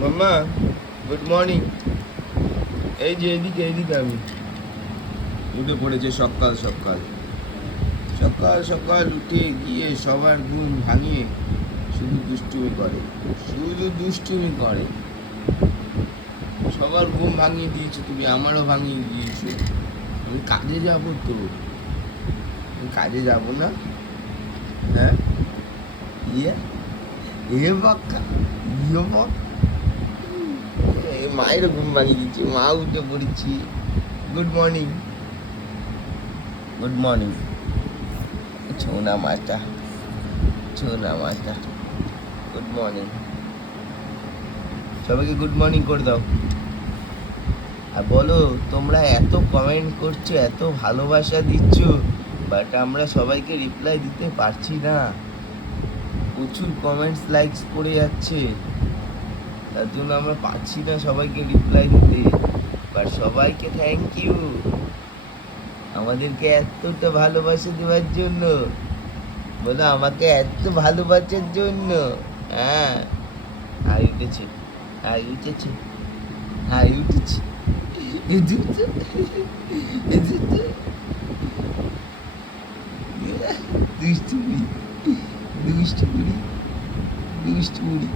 মাম্মা, good morning. এই যে এদিকে এদিকে আমি উঠে পড়েছে সকাল সকাল সকাল সকাল উঠে গিয়ে সবার ঘুম ভাঙিয়ে শুধু দুষ্টুমি করে, শুধু দুষ্টুমি করে। সবার ঘুম ভাঙিয়ে দিয়েছো তুমি, আমারও ভাঙিয়ে দিয়েছো। আমি কাজে যাব তো, আমি কাজে যাব না? হ্যাঁ, ইয়ে এ বাক্কা, ইয়ে বাক্কা। মায়ের ঘুম ভাঙিয়ে দিচ্ছি, মা উঠে পড়েছি। Good morning, good morning. ছোনা মাটা, ছোনা মাটা, গুড মর্নিং। সবাইকে গুড মর্নিং করে দাও। আর বলো, তোমরা এত কমেন্ট করছো, এত ভালোবাসা দিচ্ছ, বাট আমরা সবাইকে রিপ্লাই দিতে পারছি না। প্রচুর কমেন্টস লাইকস করে যাচ্ছে, তার জন্য আমরা পাচ্ছি না সবাইকে রিপ্লাই দিতে। বাট সবাইকে থ্যাংক ইউ আমাদেরকে এতটা ভালোবাসা দেওয়ার জন্য। বলো, আমাকে এত ভালোবাসার জন্য। হ্যাঁ, হাই উঠেছে, হাই উঠেছে, হাই উঠেছে, উঠেছে, উঠেছে। দুষ্টু বুড়ি, দুষ্টু বুড়ি, দুষ্টু বুড়ি।